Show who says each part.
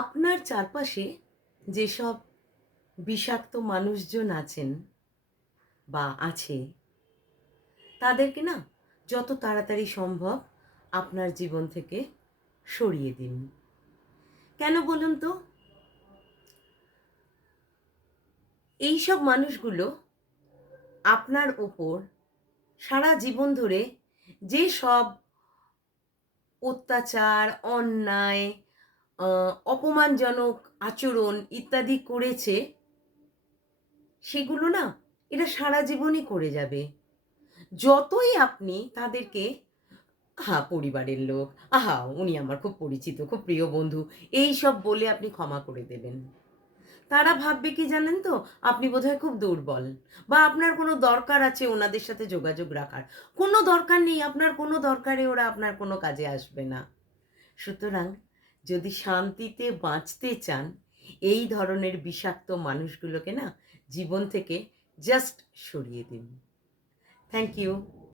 Speaker 1: আপনার চারপাশে যেসব বিষাক্ত মানুষজন আছেন বা আছে, তাদেরকে না যত তাড়াতাড়ি সম্ভব আপনার জীবন থেকে সরিয়ে দিন। কেন বলুন তো? এই সব মানুষগুলো আপনার ওপর সারা জীবন ধরে যে সব অত্যাচার, অন্যায় অপমানজনক আচরণ ইত্যাদি করেছে, সেগুলো না এটা সারা জীবনই করে যাবে। যতই আপনি তাদেরকে হা পরিবারের লোক, আহা, উনি আমার খুব পরিচিত, খুব প্রিয় বন্ধু, এই সব বলে আপনি ক্ষমা করে দেবেন। তারা ভাববে কি জানেন তো, আপনি বোধহয় খুব দুর্বল বা আপনার কোনো দরকার আছে ওনাদের সাথে যোগাযোগ রাখার। কোনো দরকার নেই, আপনার কোনো দরকারে ওরা আপনার কোনো কাজে আসবে না। সুতরাং যদি শান্তিতে বাঁচতে চান, এই ধরনের বিষাক্ত মানুষগুলোকে না জীবন থেকে জাস্ট সরিয়ে দিন। Thank you